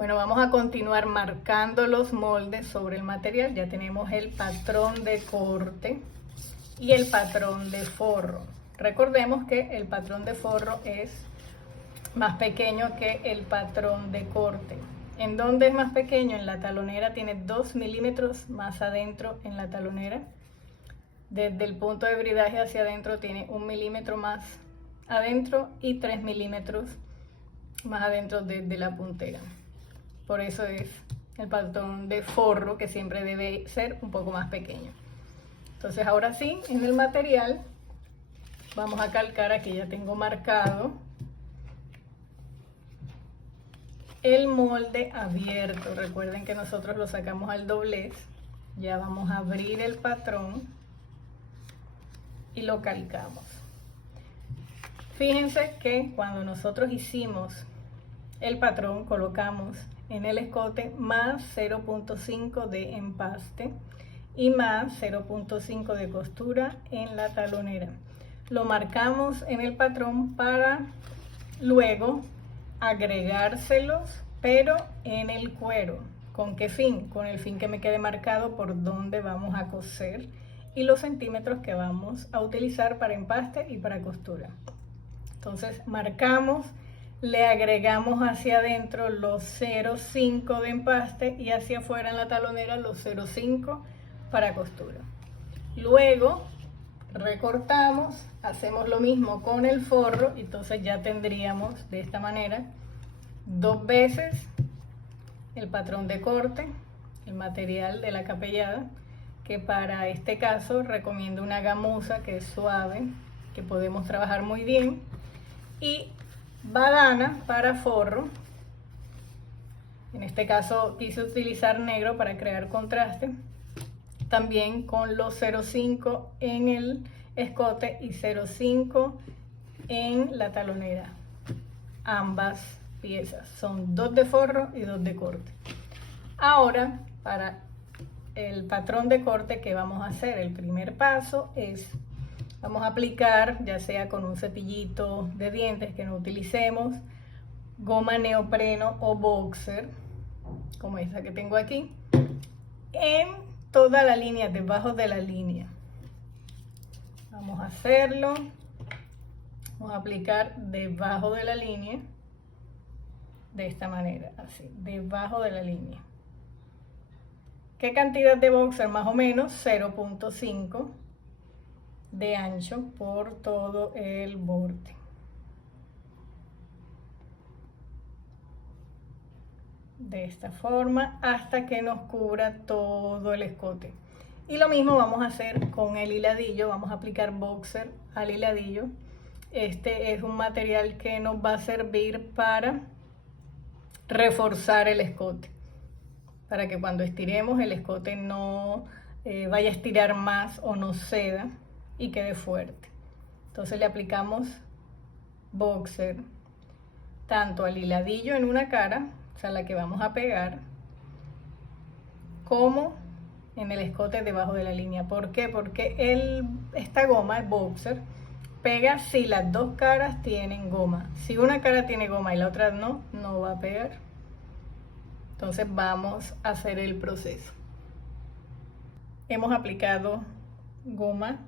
Bueno, vamos a continuar marcando los moldes sobre el material. Ya tenemos el patrón de corte y el patrón de forro. Recordemos que el patrón de forro es más pequeño que el patrón de corte. ¿En dónde es más pequeño? En la talonera, tiene 2 milímetros más adentro en la talonera. Desde el punto de bridaje hacia adentro tiene 1 milímetro más adentro y 3 milímetros más adentro desde la puntera. Por eso es el patrón de forro, que siempre debe ser un poco más pequeño. Entonces ahora sí, en el material vamos a calcar. Aquí ya tengo marcado el molde abierto. Recuerden que nosotros lo sacamos al doblez. Ya vamos a abrir el patrón y lo calcamos. Fíjense que cuando nosotros hicimos el patrón, colocamos en el escote más 0.5 de empaste y más 0.5 de costura en la talonera. Lo marcamos en el patrón para luego agregárselos, pero en el cuero. ¿Con qué fin? Con el fin que me quede marcado por dónde vamos a coser y los centímetros que vamos a utilizar para empaste y para costura. Entonces marcamos, le agregamos hacia adentro los 0.5 de empaste y hacia afuera en la talonera los 0.5 para costura. Luego recortamos, hacemos lo mismo con el forro, entonces ya tendríamos de esta manera 2 veces el patrón de corte, el material de la capellada, que para este caso recomiendo una gamuza que es suave, que podemos trabajar muy bien, y badana para forro. En este caso quise utilizar negro para crear contraste, también con los 0.5 en el escote y 0.5 en la talonera. Ambas piezas son 2 de forro y 2 de corte. Ahora, para el patrón de corte, ¿qué vamos a hacer? El primer paso es, vamos a aplicar, ya sea con un cepillito de dientes que no utilicemos, goma neopreno o boxer, como esta que tengo aquí, en toda la línea, debajo de la línea. Vamos a hacerlo, vamos a aplicar debajo de la línea, de esta manera, así, debajo de la línea. ¿Qué cantidad de boxer? Más o menos 0.5 de ancho por todo el borde. De esta forma hasta que nos cubra todo el escote. Y lo mismo vamos a hacer con el hiladillo. Vamos a aplicar boxer al hiladillo. Este es un material que nos va a servir para reforzar el escote, para que cuando estiremos el escote no vaya a estirar más o no ceda y quede fuerte. Entonces le aplicamos boxer tanto al hiladillo en una cara, o sea, la que vamos a pegar, como en el escote debajo de la línea. ¿Por qué? Porque esta goma, el boxer, pega si las dos caras tienen goma. Si una cara tiene goma y la otra no, no va a pegar. Entonces vamos a hacer el proceso. Hemos aplicado goma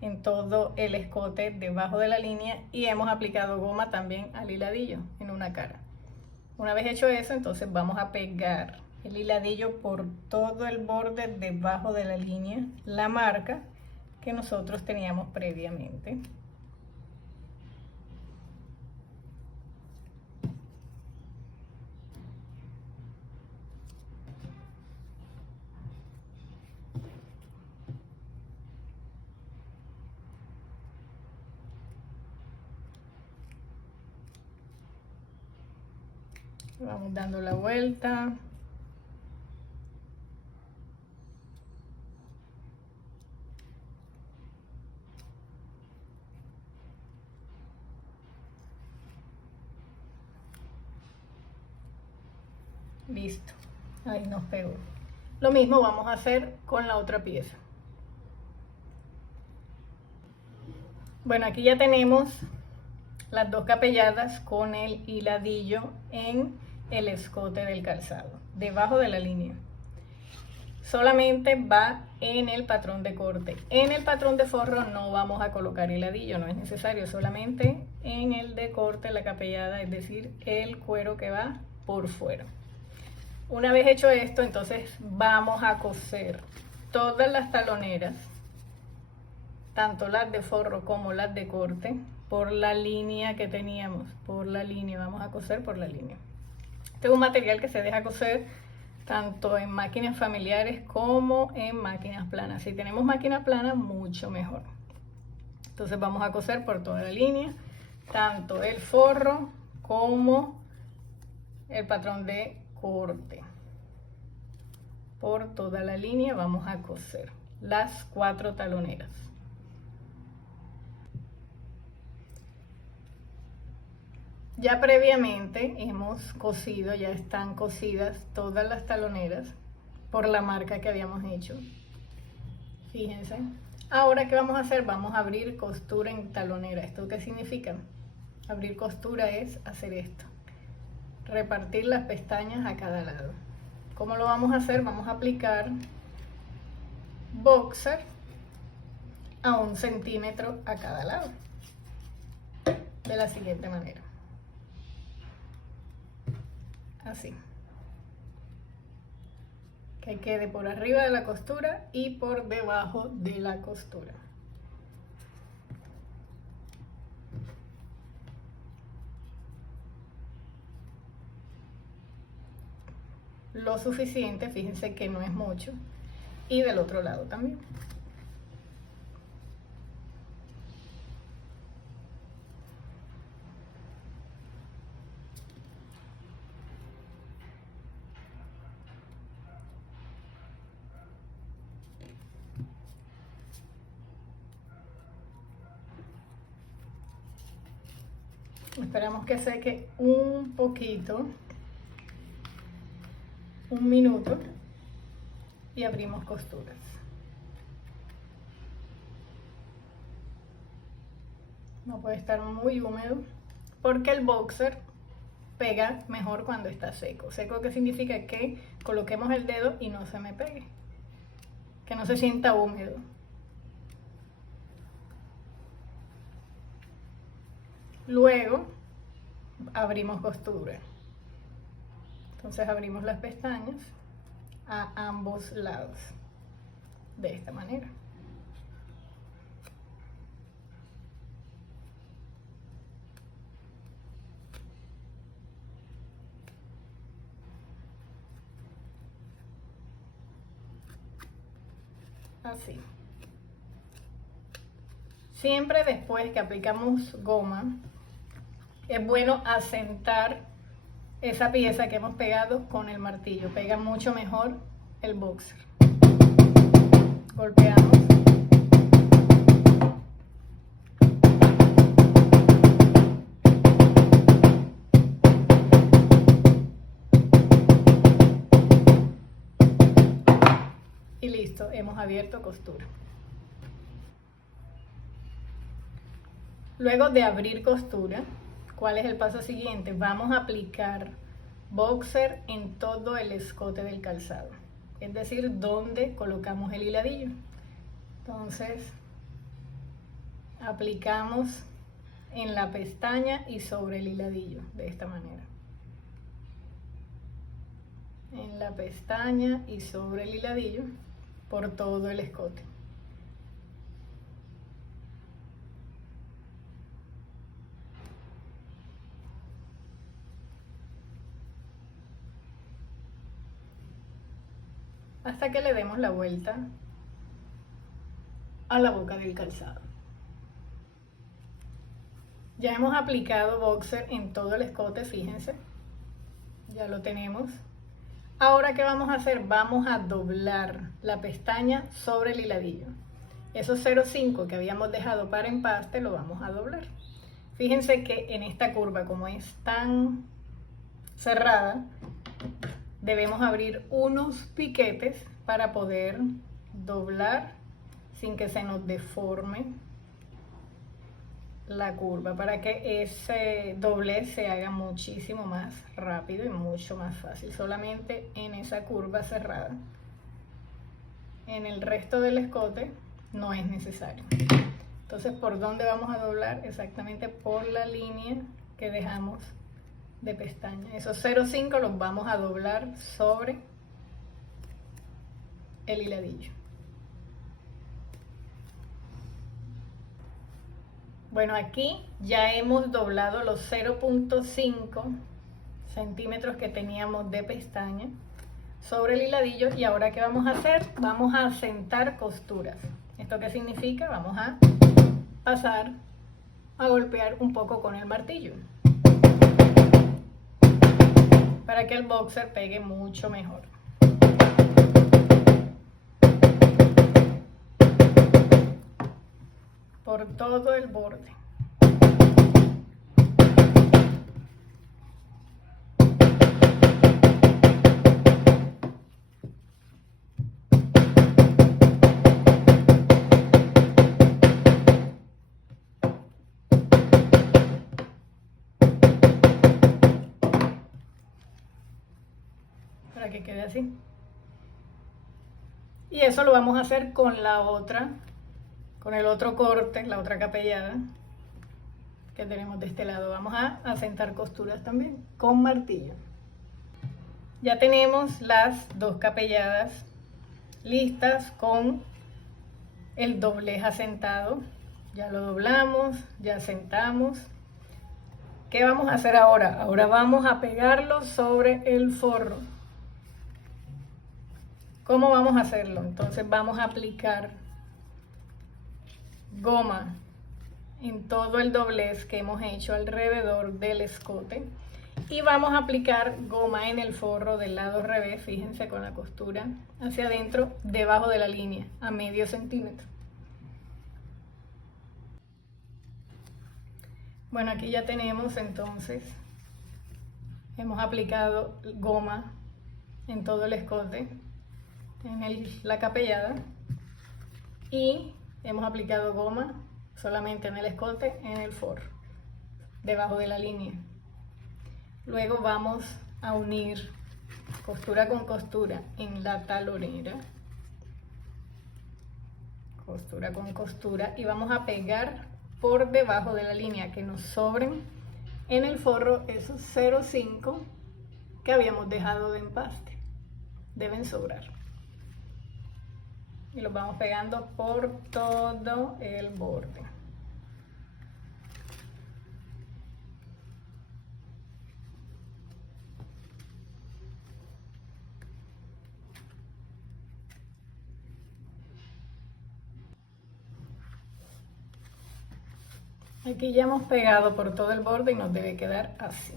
en todo el escote debajo de la línea y hemos aplicado goma también al hiladillo en una cara. Una vez hecho eso, entonces vamos a pegar el hiladillo por todo el borde debajo de la línea, la marca que nosotros teníamos previamente. Vamos dando la vuelta. Listo, ahí nos pegó. Lo mismo vamos a hacer con la otra pieza. Bueno, aquí ya tenemos las dos capelladas con el hiladillo en el escote del calzado, debajo de la línea. Solamente va en el patrón de corte. En el patrón de forro no vamos a colocar hiladillo, no es necesario, solamente en el de corte, la capellada, es decir, el cuero que va por fuera. Una vez hecho esto, entonces vamos a coser todas las taloneras, tanto las de forro como las de corte, por la línea que teníamos, por la línea, vamos a coser por la línea. Este es un material que se deja coser tanto en máquinas familiares como en máquinas planas. Si tenemos máquina plana, mucho mejor. Entonces vamos a coser por toda la línea, tanto el forro como el patrón de corte. Por toda la línea vamos a coser las 4 taloneras. Ya previamente hemos cosido, ya están cosidas todas las taloneras por la marca que habíamos hecho. Fíjense. Ahora, ¿qué vamos a hacer? Vamos a abrir costura en talonera. ¿Esto qué significa? Abrir costura es hacer esto. Repartir las pestañas a cada lado. ¿Cómo lo vamos a hacer? Vamos a aplicar boxer a 1 centímetro a cada lado. De la siguiente manera. Así, que quede por arriba de la costura y por debajo de la costura. Lo suficiente, fíjense que no es mucho, y del otro lado también. Esperamos que seque un poquito, 1 minuto, y abrimos costuras. No puede estar muy húmedo porque el boxer pega mejor cuando está seco. Seco, ¿qué significa? Que coloquemos el dedo y no se me pegue, que no se sienta húmedo. Luego abrimos costura. Entonces abrimos las pestañas a ambos lados, de esta manera. Así. Siempre después que aplicamos goma, es bueno asentar esa pieza que hemos pegado con el martillo. Pega mucho mejor el boxer. Golpeamos. Y listo, hemos abierto costura. Luego de abrir costura, ¿cuál es el paso siguiente? Vamos a aplicar boxer en todo el escote del calzado, es decir, donde colocamos el hiladillo. Entonces, aplicamos en la pestaña y sobre el hiladillo, de esta manera. En la pestaña y sobre el hiladillo, por todo el escote. Hasta que le demos la vuelta a la boca del calzado. Ya hemos aplicado boxer en todo el escote, fíjense. Ya lo tenemos. Ahora, ¿qué vamos a hacer? Vamos a doblar la pestaña sobre el hiladillo. Esos 0,5 que habíamos dejado para empaste lo vamos a doblar. Fíjense que en esta curva, como es tan cerrada, debemos abrir unos piquetes para poder doblar sin que se nos deforme la curva para que ese doblez se haga muchísimo más rápido y mucho más fácil, solamente en esa curva cerrada. En el resto del escote no es necesario. Entonces, ¿por dónde vamos a doblar? Exactamente por la línea que dejamos de pestaña. Esos 0,5 los vamos a doblar sobre el hiladillo. Bueno, aquí ya hemos doblado los 0,5 centímetros que teníamos de pestaña sobre el hiladillo, y ahora ¿qué vamos a hacer? Vamos a asentar costuras. ¿Esto qué significa? Vamos a pasar a golpear un poco con el martillo para que el boxer pegue mucho mejor. Por todo el borde. Para que quede así. Y eso lo vamos a hacer con la otra, con el otro corte, la otra capellada que tenemos de este lado. Vamos a asentar costuras también con martillo. Ya tenemos las dos capelladas listas con el doblez asentado. Ya lo doblamos, ya asentamos. ¿Qué vamos a hacer ahora? Ahora vamos a pegarlo sobre el forro. ¿Cómo vamos a hacerlo? Entonces vamos a aplicar goma en todo el doblez que hemos hecho alrededor del escote, y vamos a aplicar goma en el forro del lado revés, fíjense, con la costura hacia adentro, debajo de la línea, a medio centímetro. Bueno, aquí ya tenemos, entonces hemos aplicado goma en todo el escote, en la capellada, y hemos aplicado goma solamente en el escote, en el forro, debajo de la línea. Luego vamos a unir costura con costura en la talonera, costura con costura, y vamos a pegar por debajo de la línea, que nos sobren en el forro esos 0,5 que habíamos dejado de empaste. Deben sobrar. Y los vamos pegando por todo el borde. Aquí ya hemos pegado por todo el borde y nos debe quedar así.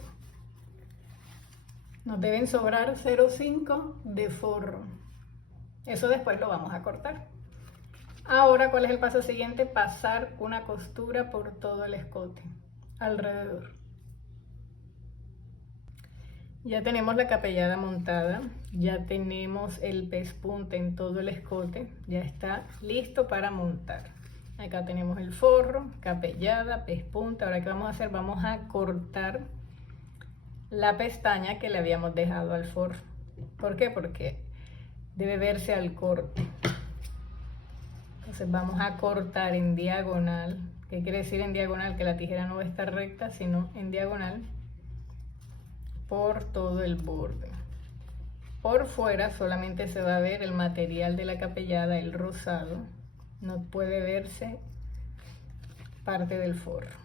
Nos deben sobrar 0,5 de forro. Eso después lo vamos a cortar. Ahora, ¿cuál es el paso siguiente? Pasar una costura por todo el escote, alrededor. Ya tenemos la capellada montada, ya tenemos el pespunte en todo el escote, ya está listo para montar. Acá tenemos el forro, capellada, pespunte. Ahora, ¿qué vamos a hacer? Vamos a cortar la pestaña que le habíamos dejado al forro. ¿Por qué? Porque debe verse al corte. Entonces vamos a cortar en diagonal. ¿Qué quiere decir en diagonal? Que la tijera no va a estar recta, sino en diagonal por todo el borde. Por fuera solamente se va a ver el material de la capellada, el rosado. No puede verse parte del forro.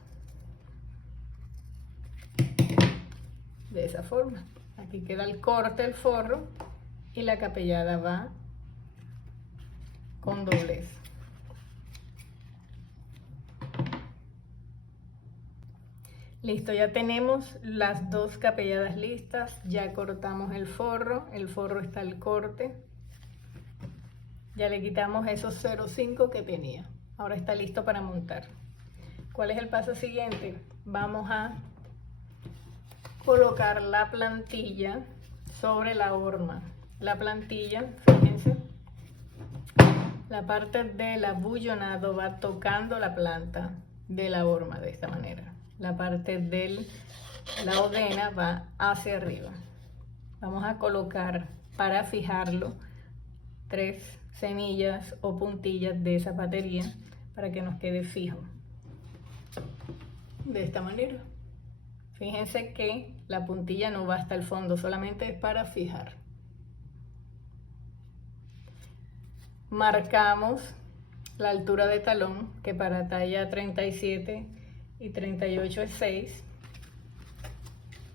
De esa forma. Aquí queda el corte, el forro, y la capellada va con doblez. Listo, ya tenemos las dos capelladas listas, ya cortamos el forro está al corte, ya le quitamos esos 0,5 que tenía, ahora está listo para montar. ¿Cuál es el paso siguiente? Vamos a colocar la plantilla sobre la horma. La plantilla, fíjense, la parte del abullonado va tocando la planta de la horma de esta manera. La parte de la odena va hacia arriba. Vamos a colocar para fijarlo 3 semillas o puntillas de zapatería para que nos quede fijo. De esta manera. Fíjense que la puntilla no va hasta el fondo, solamente es para fijar. Marcamos la altura de talón, que para talla 37 y 38 es 6.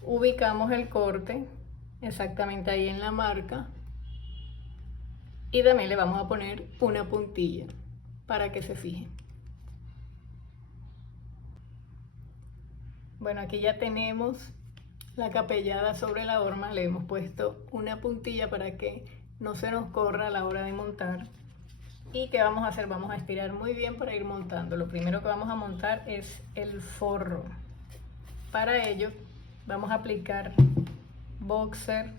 Ubicamos el corte exactamente ahí en la marca y también le vamos a poner una puntilla para que se fije. Bueno, aquí ya tenemos la capellada sobre la horma, le hemos puesto una puntilla para que no se nos corra a la hora de montar. ¿Y qué vamos a hacer? Vamos a estirar muy bien para ir montando. Lo primero que vamos a montar es el forro. Para ello vamos a aplicar boxer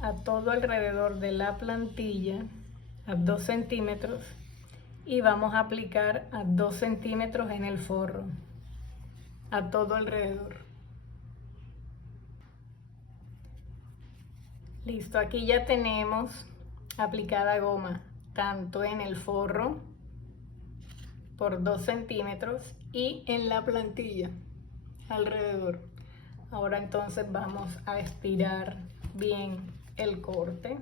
a todo alrededor de la plantilla a 2 centímetros y vamos a aplicar a 2 centímetros en el forro, a todo alrededor. Listo, aquí ya tenemos aplicada goma tanto en el forro por 2 centímetros y en la plantilla alrededor. Ahora entonces vamos a estirar bien el corte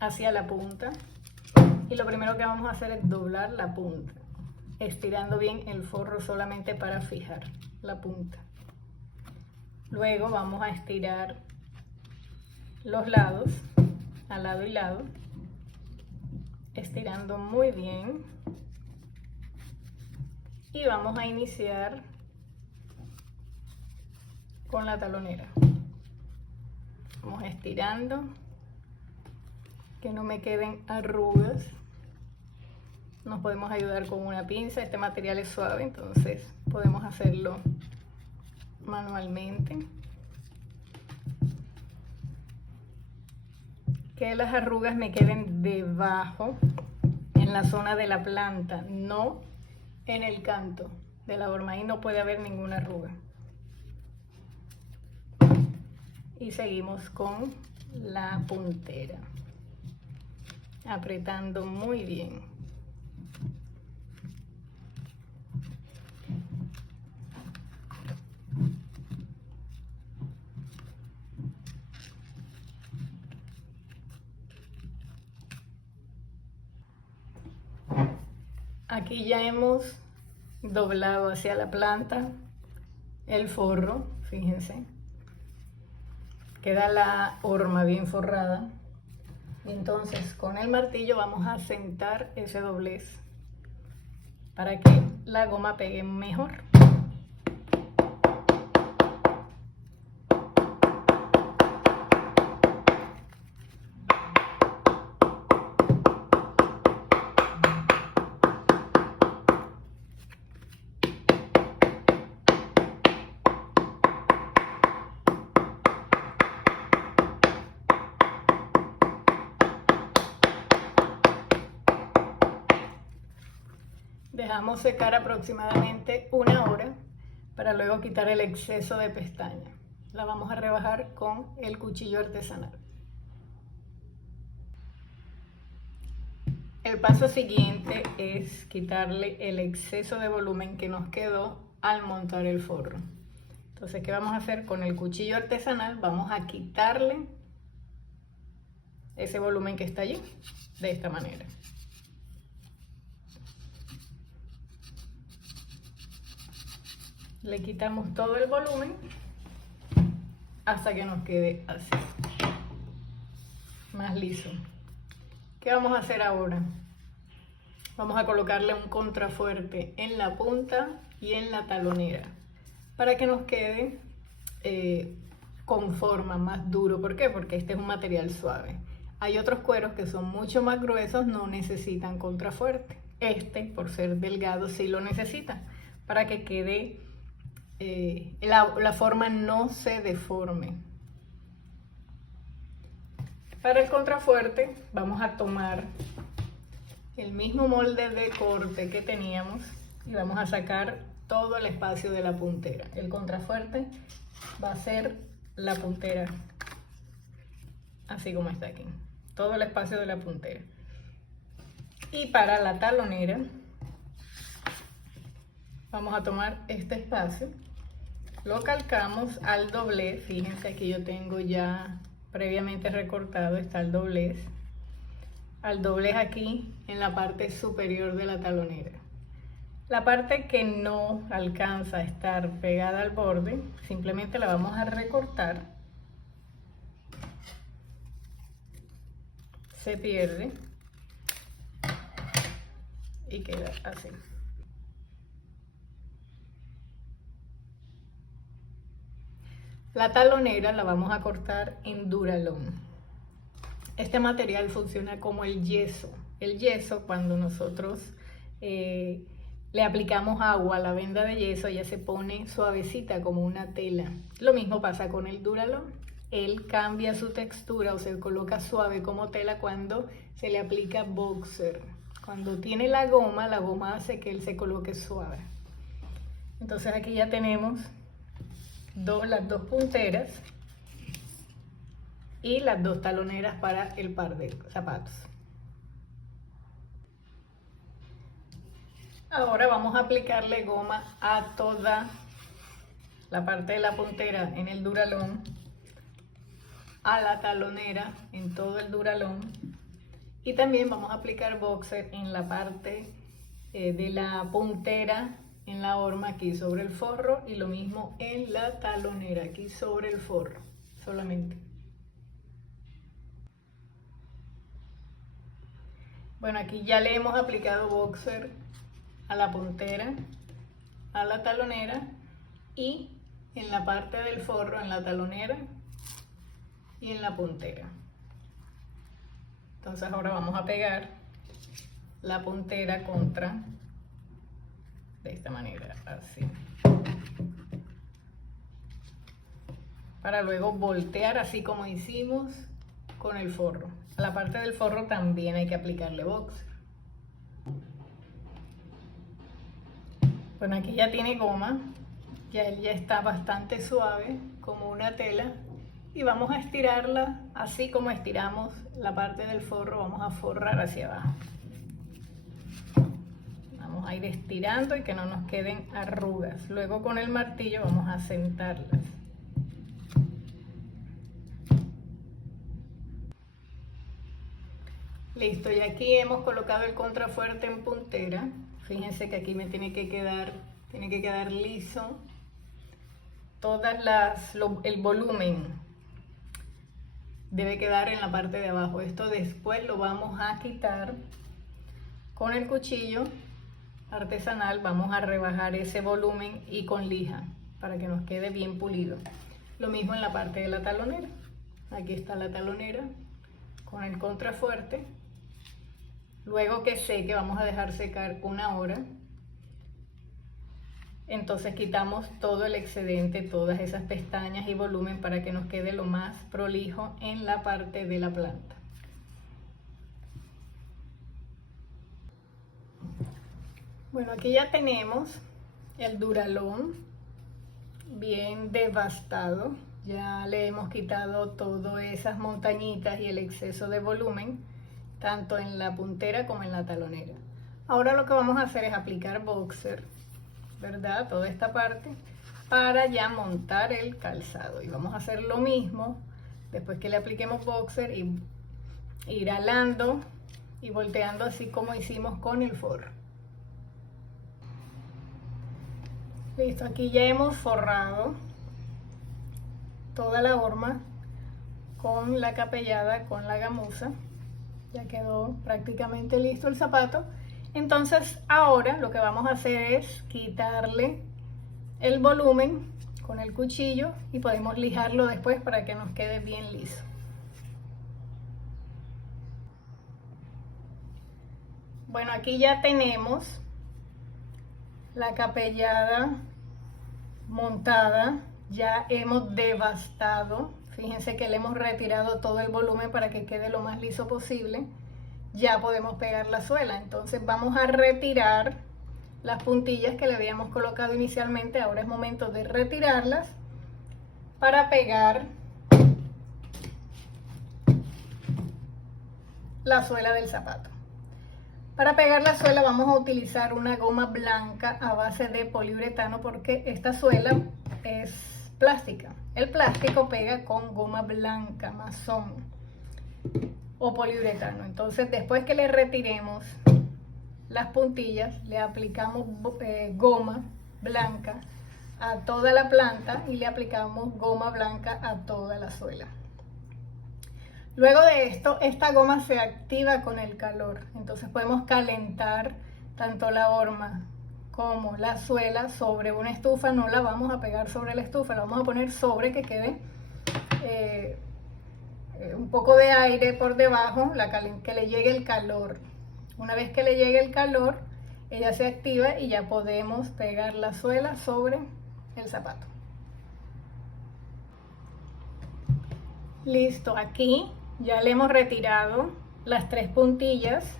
hacia la punta y lo primero que vamos a hacer es doblar la punta, estirando bien el forro solamente para fijar la punta. Luego vamos a estirar los lados, a lado y lado, estirando muy bien, y vamos a iniciar con la talonera. Vamos estirando, que no me queden arrugas. Nos podemos ayudar con una pinza, este material es suave, entonces podemos hacerlo manualmente. Que las arrugas me queden debajo, en la zona de la planta, no en el canto de la horma. Ahí no puede haber ninguna arruga. Y seguimos con la puntera, apretando muy bien. Aquí ya hemos doblado hacia la planta el forro, fíjense. Queda la horma bien forrada. Y entonces con el martillo vamos a sentar ese doblez para que la goma pegue mejor. Dejamos secar aproximadamente 1 hora para luego quitar el exceso de pestaña. La vamos a rebajar con el cuchillo artesanal. El paso siguiente es quitarle el exceso de volumen que nos quedó al montar el forro. Entonces, ¿qué vamos a hacer? Con el cuchillo artesanal vamos a quitarle ese volumen que está allí, de esta manera. Le quitamos todo el volumen hasta que nos quede así, más liso. ¿Qué vamos a hacer ahora? Vamos a colocarle un contrafuerte en la punta y en la talonera para que nos quede con forma, más duro. ¿Por qué? Porque este es un material suave. Hay otros cueros que son mucho más gruesos, no necesitan contrafuerte. Este, por ser delgado, sí lo necesita para que quede la forma no se deforme. Para el contrafuerte vamos a tomar el mismo molde de corte que teníamos y vamos a sacar todo el espacio de la puntera. El contrafuerte va a ser la puntera, así como está aquí, todo el espacio de la puntera. Y para la talonera vamos a tomar este espacio, lo calcamos al doblez. Fíjense, aquí yo tengo ya previamente recortado, está el doblez. Al doblez aquí en la parte superior de la talonera. La parte que no alcanza a estar pegada al borde, simplemente la vamos a recortar. Se pierde y queda así. La talonera la vamos a cortar en Duralón. Este material funciona como el yeso. El yeso, cuando nosotros le aplicamos agua a la venda de yeso, ella se pone suavecita como una tela. Lo mismo pasa con el Duralón. Él cambia su textura o se coloca suave como tela cuando se le aplica boxer. Cuando tiene la goma hace que él se coloque suave. Entonces aquí ya tenemos las dos punteras y las dos taloneras para el par de zapatos. Ahora vamos a aplicarle goma a toda la parte de la puntera en el Duralón, a la talonera en todo el Duralón, y también vamos a aplicar boxer en la parte de la puntera, en la horma aquí sobre el forro, y lo mismo en la talonera aquí sobre el forro solamente. Bueno, aquí ya le hemos aplicado boxer a la puntera, a la talonera y en la parte del forro, en la talonera y en la puntera. Entonces ahora vamos a pegar la puntera contra, de esta manera, así, para luego voltear así como hicimos con el forro. A la parte del forro también hay que aplicarle boxer. Bueno, aquí ya tiene goma, ya él ya está bastante suave como una tela, y vamos a estirarla así como estiramos la parte del forro. Vamos a forrar hacia abajo. Vamos a ir estirando y que no nos queden arrugas. Luego con el martillo vamos a sentarlas. Listo, y aquí hemos colocado el contrafuerte en puntera. Fíjense que aquí me tiene que quedar liso. El volumen debe quedar en la parte de abajo. Esto después lo vamos a quitar con el cuchillo artesanal. Vamos a rebajar ese volumen y con lija para que nos quede bien pulido. Lo mismo en la parte de la talonera. Aquí está la talonera con el contrafuerte. Luego que seque, vamos a dejar secar 1 hora. Entonces quitamos todo el excedente, todas esas pestañas y volumen para que nos quede lo más prolijo en la parte de la planta. Bueno, aquí ya tenemos el Duralón bien devastado. Ya le hemos quitado todas esas montañitas y el exceso de volumen, tanto en la puntera como en la talonera. Ahora lo que vamos a hacer es aplicar boxer, ¿verdad? Toda esta parte para ya montar el calzado, y vamos a hacer lo mismo después que le apliquemos boxer y ir alando y volteando así como hicimos con el forro. Listo, aquí ya hemos forrado toda la horma con la capellada, con la gamuza. Ya quedó prácticamente listo el zapato. Entonces ahora lo que vamos a hacer es quitarle el volumen con el cuchillo y podemos lijarlo después para que nos quede bien liso. Bueno, aquí ya tenemos la capellada montada, ya hemos devastado. Fíjense que le hemos retirado todo el volumen para que quede lo más liso posible. Ya podemos pegar la suela. Entonces vamos a retirar las puntillas que le habíamos colocado inicialmente. Ahora es momento de retirarlas para pegar la suela del zapato. Para pegar la suela vamos a utilizar una goma blanca a base de poliuretano porque esta suela es plástica. El plástico pega con goma blanca, masón o poliuretano. Entonces después que le retiremos las puntillas, le aplicamos goma blanca a toda la planta y le aplicamos goma blanca a toda la suela. Luego de esto, esta goma se activa con el calor, entonces podemos calentar tanto la horma como la suela sobre una estufa. No la vamos a pegar sobre la estufa, la vamos a poner sobre que quede un poco de aire por debajo, que le llegue el calor. Una vez que le llegue el calor, ella se activa y ya podemos pegar la suela sobre el zapato. Listo, aquí ya le hemos retirado las 3 puntillas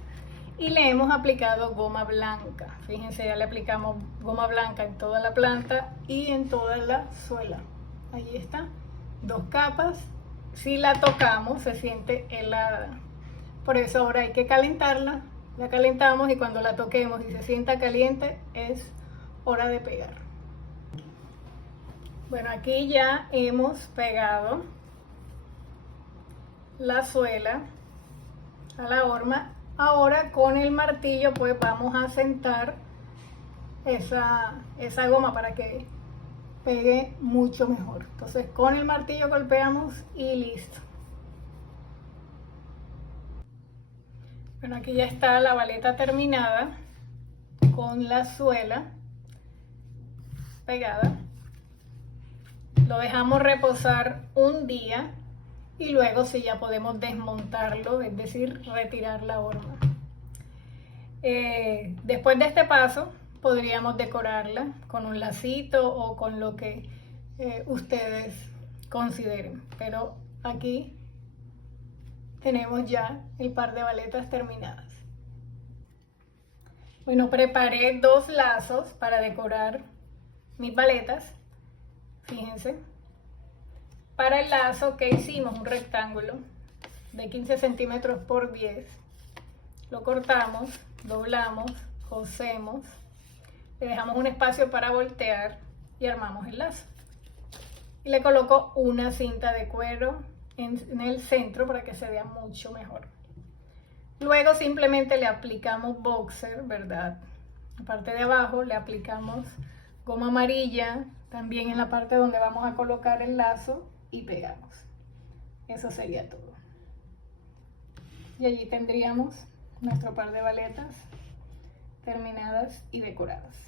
y le hemos aplicado goma blanca. Fíjense, ya le aplicamos goma blanca en toda la planta y en toda la suela. Ahí está, 2 capas. Si la tocamos se siente helada, por eso ahora hay que calentarla. La calentamos y cuando la toquemos y se sienta caliente es hora de pegar. Bueno, aquí ya hemos pegado la suela a la horma. Ahora con el martillo pues vamos a sentar esa goma para que pegue mucho mejor. Entonces con el martillo golpeamos y listo. Bueno, aquí ya está la baleta terminada con la suela pegada. Lo dejamos reposar un día y luego sí ya podemos desmontarlo, es decir, retirar la horma. Después de este paso podríamos decorarla con un lacito o con lo que ustedes consideren, pero aquí tenemos ya el par de baletas terminadas. Bueno, preparé 2 lazos para decorar mis baletas. Fíjense, para el lazo que hicimos un rectángulo de 15 centímetros por 10, lo cortamos, doblamos, cosemos, le dejamos un espacio para voltear y armamos el lazo. Y le coloco una cinta de cuero en el centro para que se vea mucho mejor. Luego simplemente le aplicamos boxer, ¿verdad? En la parte de abajo le aplicamos goma amarilla, también en la parte donde vamos a colocar el lazo y pegamos. Eso sería todo. Y allí tendríamos nuestro par de baletas terminadas y decoradas.